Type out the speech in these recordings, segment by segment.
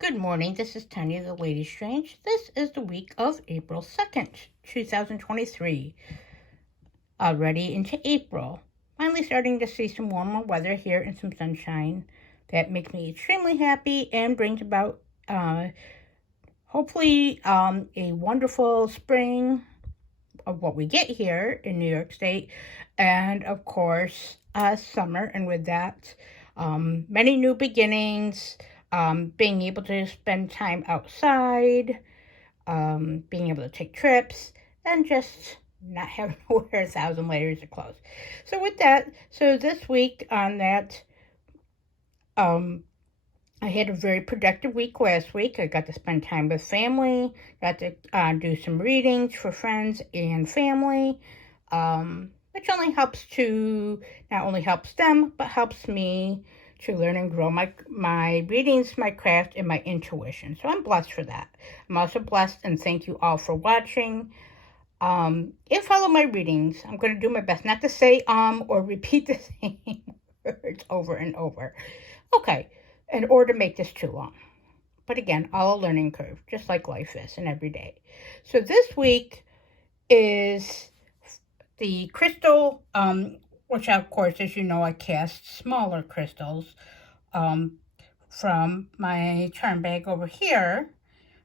Good morning, this is Tanya the Lady Strange. This is the week of April 2nd, 2023. Already into April. Finally starting to see some warmer weather here and some sunshine. That makes me extremely happy and brings about hopefully a wonderful spring of what we get here in New York State. And of course, summer. And with that, many new beginnings. Being able to spend time outside, being able to take trips, and just not having to wear 1,000 layers of clothes. So with that, this week on that, um, I had a very productive week last week. I got to spend time with family, got to do some readings for friends and family, which only helps to, not only helps them, but helps me to learn and grow my readings, my craft, and my intuition. So I'm blessed for that. I'm also blessed, and thank you all for watching. And follow my readings. I'm going to do my best not to say or repeat the same words over and over. Okay, in order to make this too long. But again, all a learning curve, just like life is and every day. So this week is the crystal, which of course, as you know, I cast smaller crystals from my charm bag over here.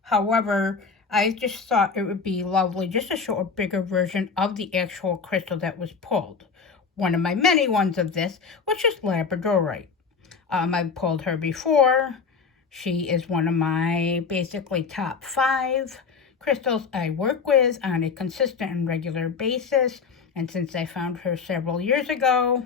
However, I just thought it would be lovely just to show a bigger version of the actual crystal that was pulled. One of my many ones of this, which is Labradorite. I've pulled her before. She is one of my basically top 5 crystals I work with on a consistent and regular basis. And since I found her several years ago,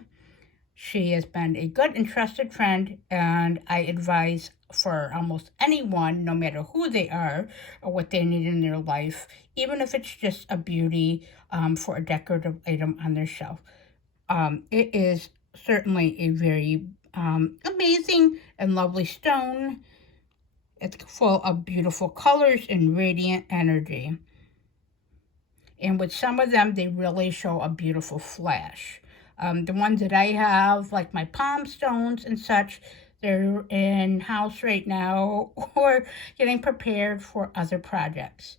she has been a good and trusted friend, and I advise for almost anyone, no matter who they are or what they need in their life, even if it's just a beauty for a decorative item on their shelf. It is certainly a very amazing and lovely stone. It's full of beautiful colors and radiant energy. And with some of them, they really show a beautiful flash. The ones that I have, like my palm stones and such, they're in house right now or getting prepared for other projects.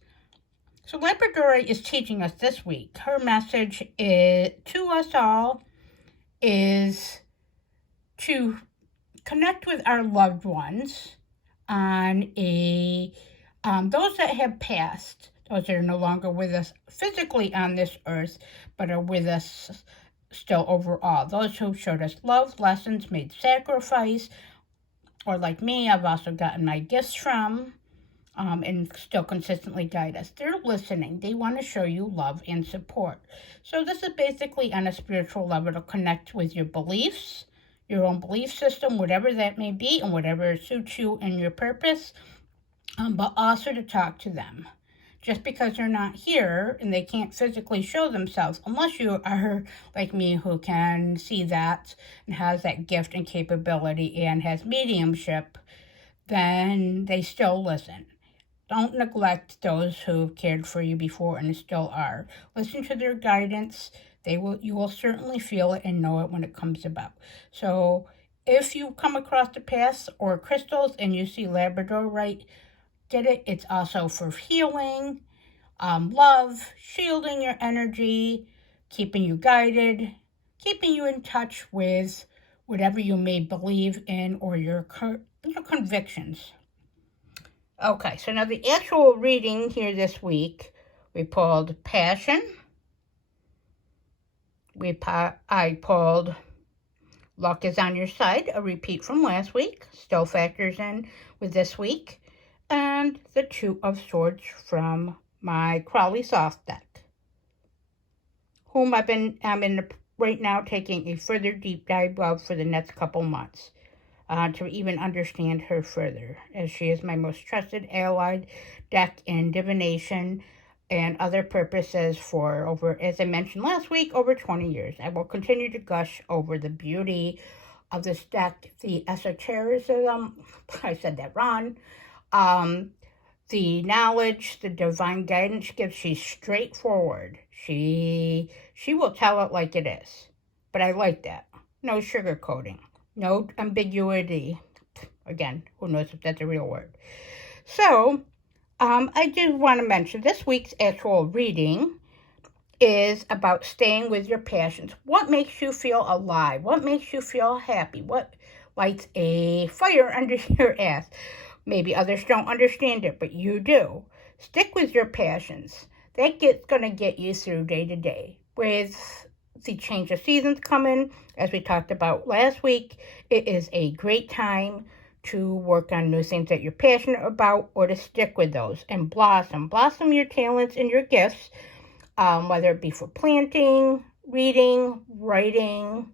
So Labradorite is teaching us this week. Her message to us all is to connect with our loved ones on those that have passed, those that are no longer with us physically on this earth, but are with us still overall. Those who showed us love, lessons, made sacrifice, or like me, I've also gotten my gifts from, and still consistently guide us. They're listening. They want to show you love and support. So this is basically on a spiritual level to connect with your beliefs, your own belief system, whatever that may be, and whatever suits you and your purpose, but also to talk to them. Just because they're not here and they can't physically show themselves, unless you are like me who can see that and has that gift and capability and has mediumship, then they still listen. Don't neglect those who've cared for you before and still are. Listen to their guidance. You will certainly feel it and know it when it comes about. So if you come across the paths or crystals and you see Labradorite, get it. It's also for healing, love, shielding your energy, keeping you guided, keeping you in touch with whatever you may believe in or your convictions. Okay, so now the actual reading here this week, we pulled Passion. I pulled Luck is on Your Side, a repeat from last week, still factors in with this week, and the Two of Swords from my Crowley soft deck, whom I'm right now taking a further deep dive of for the next couple months. To even understand her further, as she is my most trusted allied deck in divination and other purposes for over, as I mentioned last week, over 20 years. I will continue to gush over the beauty of this deck, the esotericism, I said that wrong, the knowledge, the divine guidance she gives. She's straightforward. She will tell it like it is. But I like that. No sugarcoating. No ambiguity. Again, who knows if that's a real word. So, I just want to mention this week's actual reading is about staying with your passions. What makes you feel alive? What makes you feel happy? What lights a fire under your ass? Maybe others don't understand it, but you do. Stick with your passions. That's going to get you through day to day. With the change of seasons coming, as we talked about last week, it is a great time to work on new things that you're passionate about or to stick with those and blossom your talents and your gifts, whether it be for planting, reading, writing,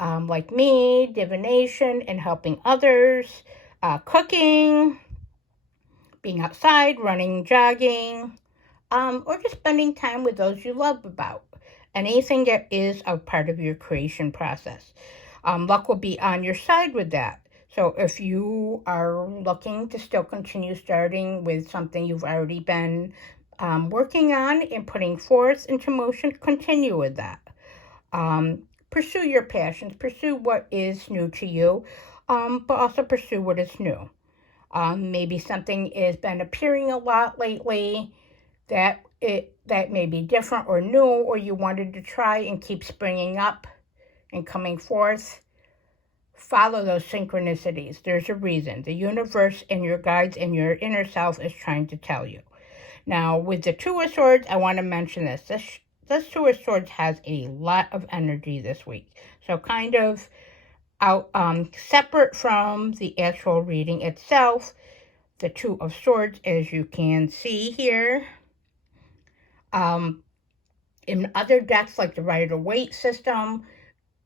like me, divination and helping others, cooking, being outside, running, jogging, or just spending time with those you love about. Anything that is a part of your creation process. Luck will be on your side with that. So if you are looking to still continue starting with something you've already been working on and putting forth into motion, continue with that. Pursue your passions, pursue what is new to you, but also pursue what is new. Maybe something has been appearing a lot lately that may be different or new, or you wanted to try and keep springing up and coming forth. Follow those synchronicities. There's a reason. The universe and your guides and your inner self is trying to tell you. Now, with the Two of Swords, I want to mention this. This Two of Swords has a lot of energy this week. So kind of out separate from the actual reading itself, the Two of Swords, as you can see here. In other decks like the Rider-Waite system,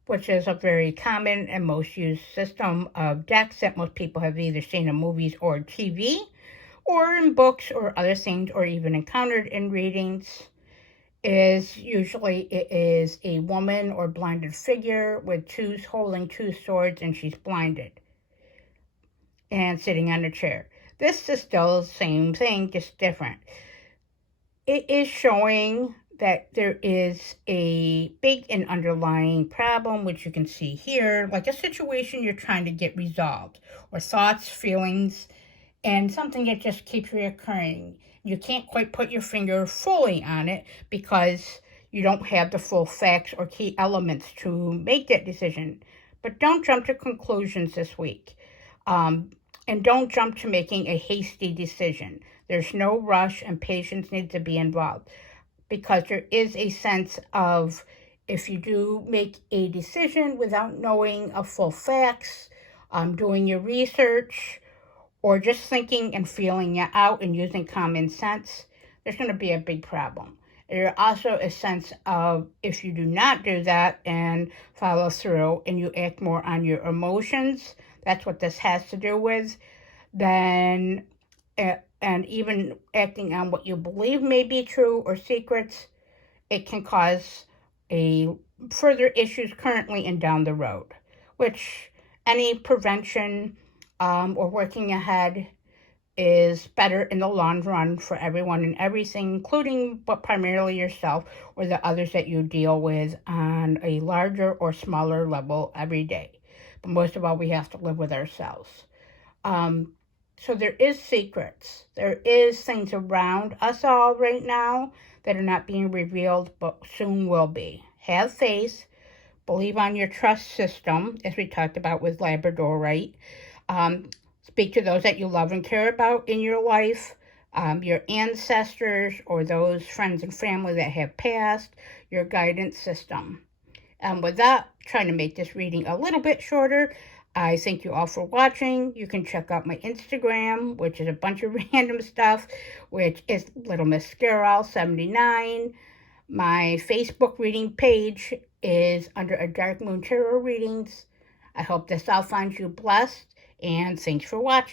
which is a very common and most used system of decks that most people have either seen in movies or TV, or in books or other things, or even encountered in readings, is usually it is a woman or blinded figure with holding two swords, and she's blinded and sitting on a chair. This is still the same thing, just different. It is showing that there is a big and underlying problem, which you can see here, like a situation you're trying to get resolved, or thoughts, feelings, and something that just keeps reoccurring. You can't quite put your finger fully on it because you don't have the full facts or key elements to make that decision. But don't jump to conclusions this week. And don't jump to making a hasty decision. There's no rush, and patience needs to be involved, because there is a sense of, if you do make a decision without knowing a full facts, doing your research, or just thinking and feeling it out and using common sense, there's going to be a big problem. There's also a sense of, if you do not do that and follow through and you act more on your emotions, that's what this has to do with, then, and even acting on what you believe may be true or secrets, it can cause further issues currently and down the road, which any prevention or working ahead is better in the long run for everyone and everything, including but primarily yourself or the others that you deal with on a larger or smaller level every day. But most of all, we have to live with ourselves. So there is secrets. There is things around us all right now that are not being revealed, but soon will be. Have faith. Believe on your trust system, as we talked about with Labradorite. Speak to those that you love and care about in your life, your ancestors or those friends and family that have passed, your guidance system. With that, trying to make this reading a little bit shorter, I thank you all for watching. You can check out my Instagram, which is a bunch of random stuff, which is Little Miss Scarol 79. My Facebook reading page is under a Dark Moon Tarot Readings. I hope this all finds you blessed, and thanks for watching.